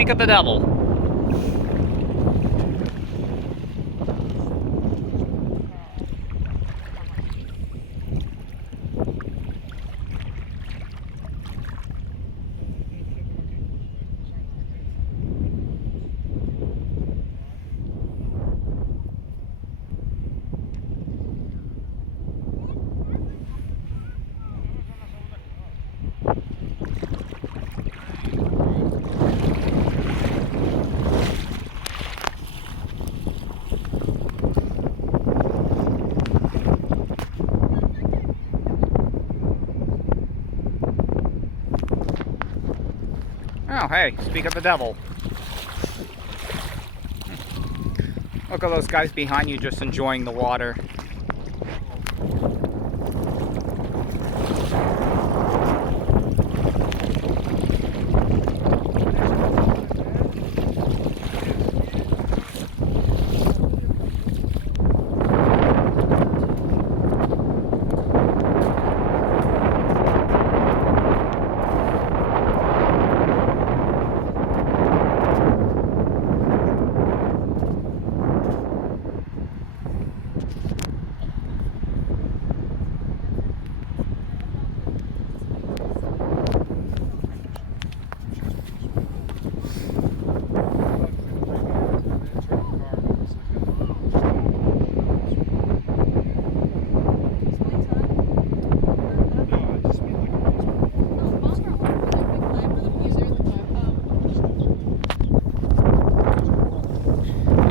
speak of the devil. Oh, hey, speak of the devil. Look at those guys behind you just enjoying the water.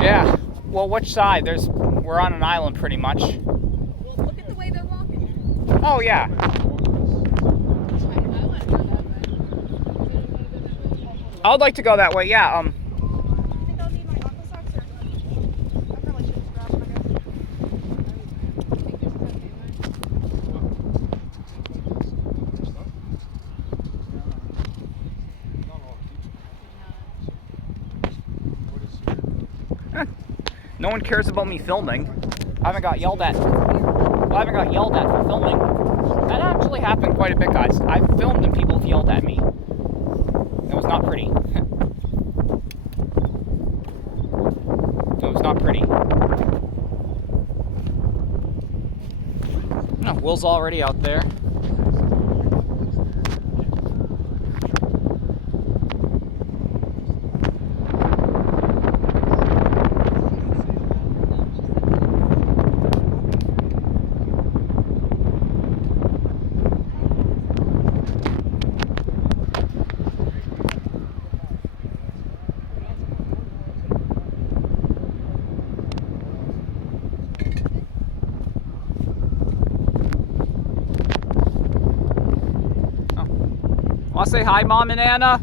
Yeah. Well, which side? We're on an island pretty much. Well, look at the way they're walking. Oh, yeah. I would like to go that way, yeah. I think I'll need my aqua socks or I probably should just grab them, No one cares about me filming. I haven't got yelled at. Well, I haven't got yelled at for filming. That actually happened quite a bit, guys. I've filmed and people have yelled at me. It was not pretty. It was not pretty. No, Will's already out there. Want to say hi, Mom and Anna?